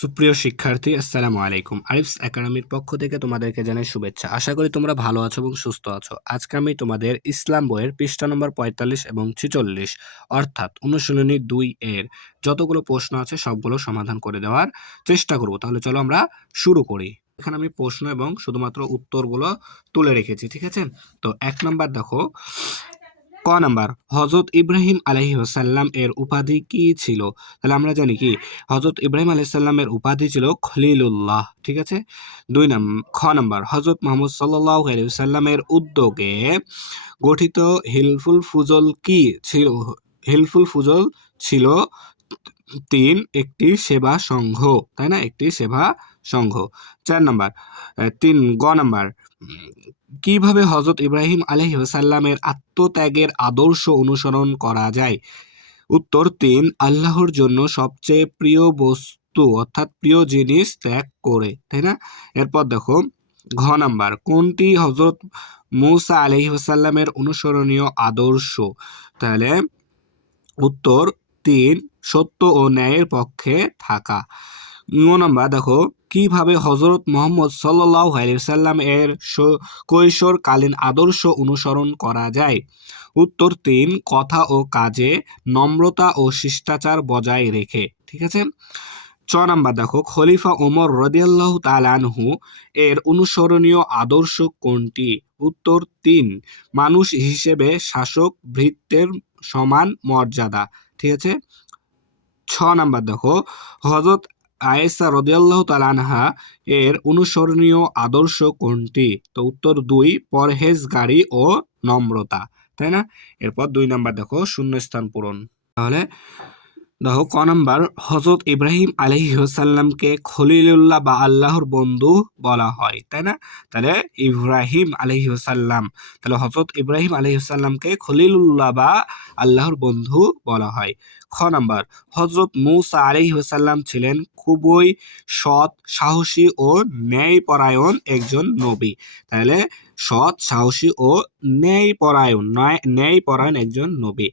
সুপ্রিয় শিক্ষার্থী, আসসালামু আলাইকুম। আরিফস একাডেমির পক্ষ থেকে তোমাদেরকে জানাই শুভেচ্ছা। আশা করি তোমরা ভালো আছো এবং সুস্থ আছো। আজকে আমি তোমাদের ইসলাম বইয়ের পৃষ্ঠা নম্বর ৪৫ এবং ৪৬ অর্থাৎ অনুশীলনী ২ এর যতগুলো প্রশ্ন আছে সবগুলো সমাধান করে দেওয়ার চেষ্টা করব। তাহলে চলো আমরা শুরু করি। এখানে আমি প্রশ্ন এবং শুধুমাত্র উত্তরগুলো তুলে রেখেছি, ঠিক আছে? তো ১ নাম্বার দেখো, ক নাম্বার, হযরত ইব্রাহিম আলাইহিস সালাম এর উপাধি কি ছিল? তাহলে আমরা জানি কি হযরত ইব্রাহিম আলাইহিস সালামের উপাধি ছিল খলিলুল্লাহ, ঠিক আছে? খ নাম্বার, হযরত মুহাম্মদ সাল্লাল্লাহু আলাইহি ওয়াসাল্লামের উদ্যোগে গঠিত হিলফুল ফুজল কি ছিল? হিলফুল ফুজল ছিল ৩ একটি সেবা সংঘ, তাই না? একটি সেবা সংঘ। ৪ নাম্বার, ৩ গ নাম্বার, কিভাবে হযরত ইব্রাহিম আলাইহিস সালামের আত্মত্যাগের আদর্শ অনুসরণ করা যায়? উত্তর ৩ আল্লাহর জন্য সবচেয়ে প্রিয় বস্তু অর্থাৎ প্রিয় জিনিস ত্যাগ করে, তাই না? এরপর দেখো ঘ নাম্বার, কোনটি হযরত মূসা আলাইহিস সালামের অনুসরণীয় আদর্শ? তাহলে উত্তর ৩ সত্য ও ন্যায়ের পক্ষে থাকা। ঙ নাম্বার দেখো, কিভাবে হযরত মুহাম্মদ সাল্লাল্লাহু আলাইহি ওয়াসাল্লাম এর কৈশোরকালীন আদর্শ অনুসরণ করা যায়? উত্তর ৩ কথা ও কাজে নম্রতা ও শিষ্টাচার বজায় রেখে, ঠিক আছে? চ নাম্বার দেখো, খলিফা ওমর রাদিয়াল্লাহু তাআলা আনহু এর অনুসরণীয় আদর্শ কোনটি? উত্তর ৩ মানুষ হিসেবে শাসক ভৃত্যের সমান মর্যাদা, ঠিক আছে? ছ নাম্বার দেখো, হযরত আয়েশা রাদিয়াল্লাহু তাআলা আনহা এর অনুসরণীয় আদর্শ কোনটি? তো উত্তর ২ পরহেজগারি ও নম্রতা, তাই না? এরপর ২ নাম্বার দেখো শূন্যস্থান পূরণ। তাহলে দেখো ক নাম্বার, হযরত ইব্রাহিম আলাইহিস সালামকে খলিলুল্লাহ বা আল্লাহর বন্ধু বলা হয়, তাই না? তাহলে ইব্রাহিম আলাইহিস সালাম, তাহলে হযরত ইব্রাহিম আলাইহিস সালামকে খলিলুল্লাহ বা আল্লাহর বন্ধু বলা হয়। খ নাম্বার, হযরত মূসা আলাইহিস সালাম ছিলেন খুবই সৎ, সাহসী ও ন্যায়পরায়ণ একজন নবী। তাহলে সৎ, সাহসী ও ন্যায়পরায়ণ একজন নবী।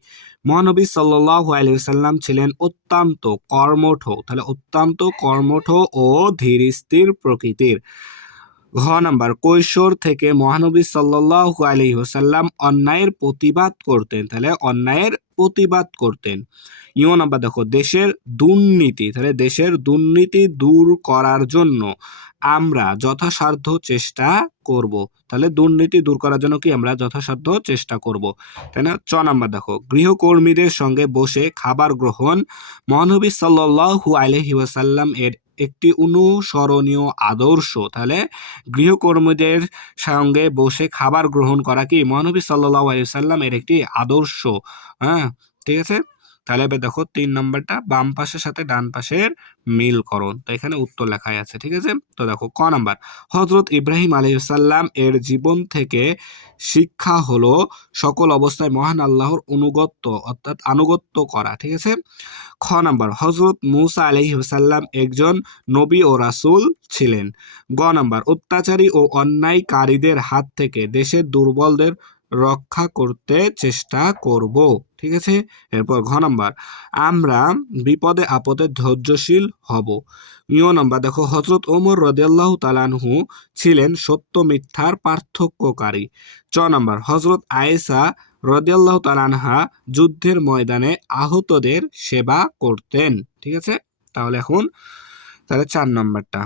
মহানবী সাল্লাল্লাহু আলাইহি ওয়াসাল্লাম ছিলেন অত্যন্ত কর্মঠ, তাহলে অত্যন্ত কর্মঠ ও ধীরস্থির প্রকৃতির। ঘ নাম্বার, কৈশোর থেকে মহানবী সাল্লাল্লাহু আলাইহি ওয়াসাল্লাম অন্যায়ের প্রতিবাদ করতেন, তাহলে অন্যায়ের প্রতিবাদ করতেন। ইও নাম্বার দেখো, দেশের দুর্নীতি, তাহলে দেশের দুর্নীতি দূর করার জন্য আমরা যথাসাধ্য চেষ্টা করব। তাহলে দুর্নীতি দূর করার জন্য কি আমরা যথাসাধ্য চেষ্টা করব, তাই না? চ নাম্বার দেখো, গৃহকর্মীদের সঙ্গে বসে খাবার গ্রহণ মহানবী সাল্লাল্লাহু আলাইহি ওয়াসাল্লাম এর একটি অনুসরণীয় আদর্শ। তাহলে গৃহকর্মীদের সঙ্গে বসে খাবার গ্রহণ করা কি মহানবী সাল্লাল্লাহু আলাইহি ওয়াসাল্লাম এর একটি আদর্শ। হ্যাঁ, ঠিক আছে? তাহলে এবার দেখো ৩ নাম্বারটা বাম পাশের সাথে ডান পাশের মিলকরণ, তো এখানে উত্তর লেখাই আছে, ঠিক আছে? তো দেখো ক নাম্বার, হযরত ইব্রাহিম আলাইহিস সালাম এর জীবন থেকে শিক্ষা হলো সকল অবস্থায় মহান আল্লাহর আনুগত্য করা, ঠিক আছে? খ নাম্বার, হযরত মূসা আলাইহিস সালাম একজন নবী ও রাসূল ছিলেন। গ নাম্বার, অত্যাচারী ও অন্যায়কারীদের হাত থেকে দেশের দুর্বলদের রক্ষা করতে চেষ্টা করব, ঠিক আছে? এরপর ঘ নাম্বার, আমরা বিপদে আপদে ধৈর্যশীল হব। ইয় নাম্বার দেখো, হযরত ওমর রাদিয়াল্লাহু তাআলা আনহু ছিলেন সত্য মিথ্যার পার্থক্যকারী। চ নাম্বার, হযরত আয়েশা রাদিয়াল্লাহু তাআলা আনহা যুদ্ধের ময়দানে আহতদের সেবা করতেন, ঠিক আছে? তাহলে এখন ৪ নাম্বারটা,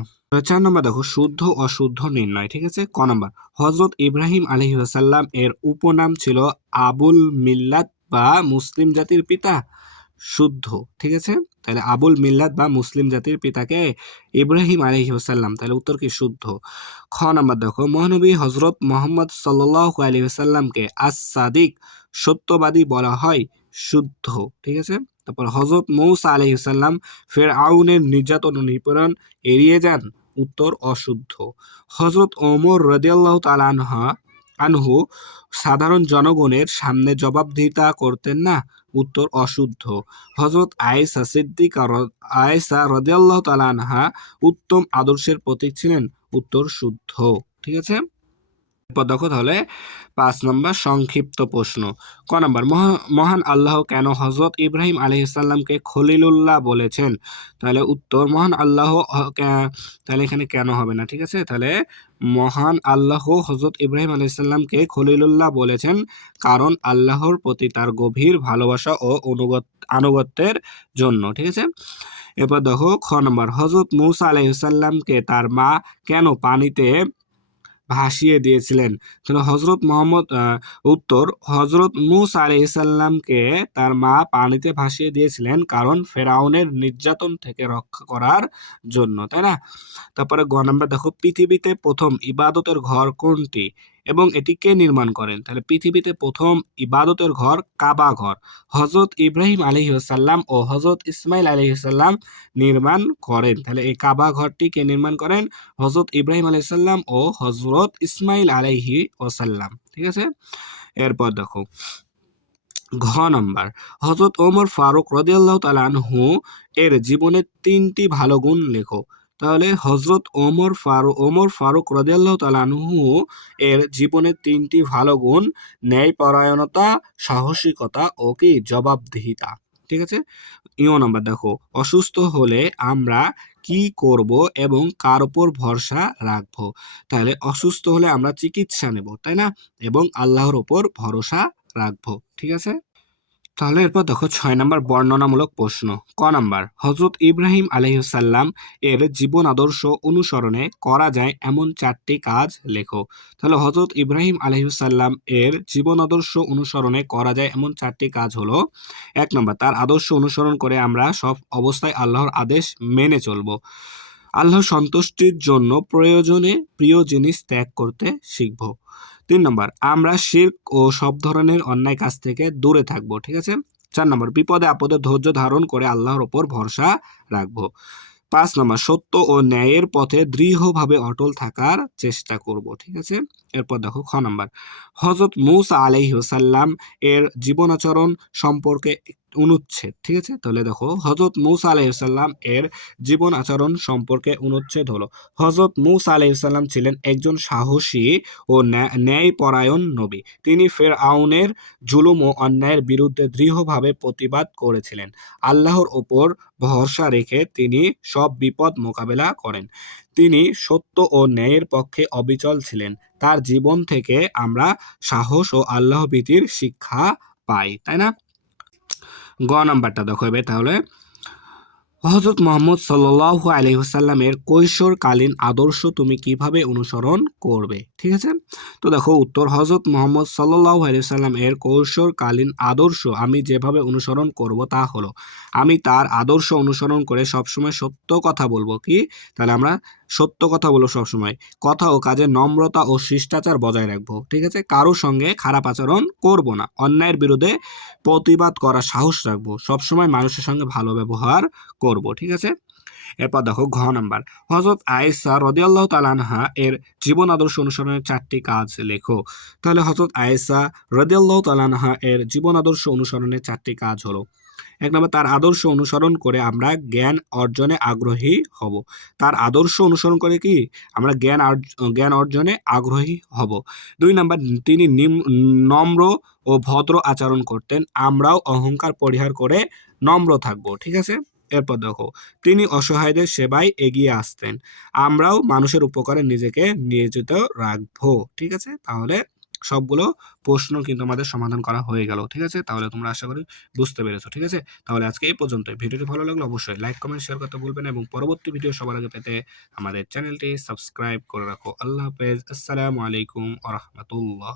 ৪ নাম্বার দেখো, শুদ্ধ অশুদ্ধ নির্ণয়, ঠিক আছে? ক নাম্বার, হযরত ইব্রাহিম আলাইহিস সালাম এর উপনাম ছিল আবুল মিল্লাত বা মুসলিম জাতির পিতা। শুদ্ধ, ঠিক আছে? তাহলে আবুল মিল্লাত বা মুসলিম জাতির পিতাকে ইব্রাহিম আলাইহিস সালাম, তাহলে উত্তর কি শুদ্ধ। খ নাম্বার দেখো, মহানবী হযরত মুহাম্মদ সাল্লাল্লাহু আলাইহি ওয়াসাল্লামকে আস-সাদিক সত্যবাদী বলা হয়। শুদ্ধ, ঠিক আছে? তারপর হযরত মূসা আলাইহিস সালাম ফিরআউনের নির্যাতন ও নিপীড়ন এড়িয়ে যান। উত্তর অশুদ্ধ। হযরত ওমর রাদিয়াল্লাহু তাআলা আনহু সাধারণ জনগণের সামনে জবাবদিহিতা করতেন না। উত্তর অশুদ্ধ। হযরত আয়েশা রাদিয়াল্লাহু তাআলা আনহা উত্তম আদর্শের প্রতীক ছিলেন। উত্তর শুদ্ধ, ঠিক আছে? এরপর দেখো তাহলে 5 নম্বর সংক্ষিপ্ত প্রশ্ন। ক নাম্বার, মহান আল্লাহ কেন হযরত ইব্রাহিম আলাইহিস সালামকে খলিলুল্লাহ বলেছেন? তাহলে উত্তর, মহান আল্লাহ তাহলে এখানে কেন হবে না, ঠিক আছে? তাহলে মহান আল্লাহ হযরত ইব্রাহিম আলাইহিস সালামকে খলিলুল্লাহ বলেছেন কারণ আল্লাহর প্রতি তার গভীর ভালোবাসা ও আনুগত্যের জন্য, ঠিক আছে? এরপর দেখো খ নাম্বার, হযরত মূসা আলাইহিস সালামকে তার মা কেন পানিতে ভাসিয়ে দিয়েছিলেন? তাহলে উত্তর, হযরত মূসা আলাইহিস সালামকে তার মা পানিতে ভাসিয়ে দিয়েছিলেন কারণ ফেরাউনের নির্যাতন থেকে রক্ষা করার জন্য, তাই না? তারপরে গ নাম্বার দেখো, পৃথিবীতে প্রথম ইবাদতের ঘর কোনটি এবং এটি কে নির্মাণ করেন? তাহলে পৃথিবীতে প্রথম ইবাদতের ঘর কাবা ঘর হযরত ইব্রাহিম আলাইহিস সালাম ও হযরত ইসমাইল আলাইহিস সালাম নির্মাণ করেন। তাহলে এই কাবা ঘরটি কে নির্মাণ করেন? হযরত ইব্রাহিম আলাইহিস সালাম ও হযরত ইসমাইল আলাইহি ওয়াসাল্লাম, ঠিক আছে? এরপর দেখো ঘ নাম্বার, হযরত ওমর ফারুক রাদিয়াল্লাহু তাআলা আনহু এর জীবনের 3টি ভালো গুণ লেখো। তাহলে হযরত ওমর ফারুক রাদিয়াল্লাহু তাআলা আনহু এর জীবনের 3টি ভালো গুণ: ন্যায়পরায়ণতা, সাহসিকতা ও কি জবাবদিহিতা, ঠিক আছে? ইও নাম্বার দেখো, অসুস্থ হলে আমরা কি করব এবং কার উপর ভরসা রাখব? তাহলে অসুস্থ হলে আমরা চিকিৎসা নেব, তাই না? এবং আল্লাহর উপর ভরসা রাখবো, ঠিক আছে? তাহলে এরপর দেখো 6 নাম্বার বর্ণনামূলক প্রশ্ন। ক নাম্বার, হযরত ইব্রাহিম আলাইহিস সালাম এর জীবন আদর্শ অনুসরণে করা যায় এমন 4টি কাজ লেখো। তাহলে হযরত ইব্রাহিম আলাইহিস সালাম এর জীবন আদর্শ অনুসরণে করা যায় এমন 4টি কাজ হলো: 1 নাম্বার, তার আদর্শ অনুসরণ করে আমরা সব অবস্থায় আল্লাহর আদেশ মেনে চলব। আল্লাহর সন্তুষ্টির জন্য প্রয়োজনে প্রিয় জিনিস ত্যাগ করতে শিখব। 3 নম্বর, আমরা শিরক ও সব ধরনের অন্যায় কাজ থেকে দূরে থাকব, ঠিক আছে? 4 নম্বর, বিপদে আপদে ধৈর্য ধারণ করে আল্লাহর ওপর ভরসা রাখব। 5 নম্বর, সত্য ও ন্যায়ের পথে দৃঢ়ভাবে অটল থাকার চেষ্টা করব, ঠিক আছে? এরপর দেখো খ নাম্বার, হযরত মূসা আলাইহিস সালাম এর জীবনাচরণ সম্পর্কে অনুচ্ছেদ, ঠিক আছে? তাহলে দেখো হযরত মূসা আলাইহিস সালাম এর জীবন আচরণ সম্পর্কে অনুচ্ছেদ হলো: হযরত মূসা আলাইহিস সালাম ছিলেন একজন সাহসী ও ন্যায়পরায়ণ নবী। তিনি ফেরআউনের জুলুম ও অন্যায়ের বিরুদ্ধে দৃঢ়ভাবে প্রতিবাদ করেছিলেন। আল্লাহর ওপর ভরসা রেখে তিনি সব বিপদ মোকাবেলা করেন। তিনি সত্য ও ন্যায়ের পক্ষে অবিচল ছিলেন। তার জীবন থেকে আমরা সাহস ও আল্লাহ ভীতির শিক্ষা পাই, তাই না? গ নাম্বারটা দেখো এবার তাহলে, হযরত মুহাম্মদ সাল্লাল্লাহু আলাইহি ওয়াসাল্লামের কৈশোরকালীন আদর্শ তুমি কিভাবে অনুসরণ করবে, ঠিক আছে? তো দেখো উত্তর, হযরত মুহাম্মদ সাল্লাল্লাহু আলাইহি ওয়াসাল্লাম এর কৈশোরকালীন আদর্শ আমি যেভাবে অনুসরণ করব তা হলো, আমি তার আদর্শ অনুসরণ করে সবসময় সত্য কথা বলবো। কি? তাহলে আমরা সত্য কথা বলবো সবসময়। কথা ও কাজে নম্রতা ও শিষ্টাচার বজায় রাখবো, ঠিক আছে? কারোর সঙ্গে খারাপ আচরণ করব না। অন্যায়ের বিরুদ্ধে প্রতিবাদ করার সাহস রাখবো। সবসময় মানুষের সঙ্গে ভালো ব্যবহার করব, ঠিক আছে? এরপর দেখো ঘ নাম্বার, হযরত আয়েশা রাদিয়াল্লাহু তাআলা আনহা এর জীবন আদর্শ অনুসরণের 4টি কাজ লেখো। তাহলে হযরত আয়েশা রাদিয়াল্লাহু তাআলা আনহা এর জীবন আদর্শ অনুসরণের 4টি কাজ হলো: 1 নম্বর, তার আদর্শ অনুসরণ করে আমরা জ্ঞান অর্জনে আগ্রহী হব। তার আদর্শ অনুসরণ করে কি আমরা জ্ঞান অর্জনে আগ্রহী হব। 2 নাম্বার, তিনি নম্র ও ভদ্র আচরণ করতেন। আমরাও অহংকার পরিহার করে নম্র থাকব, ঠিক আছে? এরপর দেখো, তিনি অসহায়দের সেবায় এগিয়ে আসতেন। আমরাও মানুষের উপকারে নিজেকে নিয়োজিত রাখবো, ঠিক আছে? তাহলে সবগুলো প্রশ্ন কিন্তু আমাদের সমাধান করা হয়ে গেল, ঠিক আছে? তাহলে তোমরা আশা করি বুঝতে পেরেছো, ঠিক আছে? তাহলে আজকে এই পর্যন্তই। ভিডিওটি ভালো লাগলে অবশ্যই লাইক, কমেন্ট, শেয়ার করতে ভুলবেন এবং পরবর্তী ভিডিও সবার আগে পেতে আমাদের চ্যানেলটি সাবস্ক্রাইব করে রাখো। আল্লাহ হাফেজ। আসসালামু আলাইকুম ওয়া রাহমাতুল্লাহ।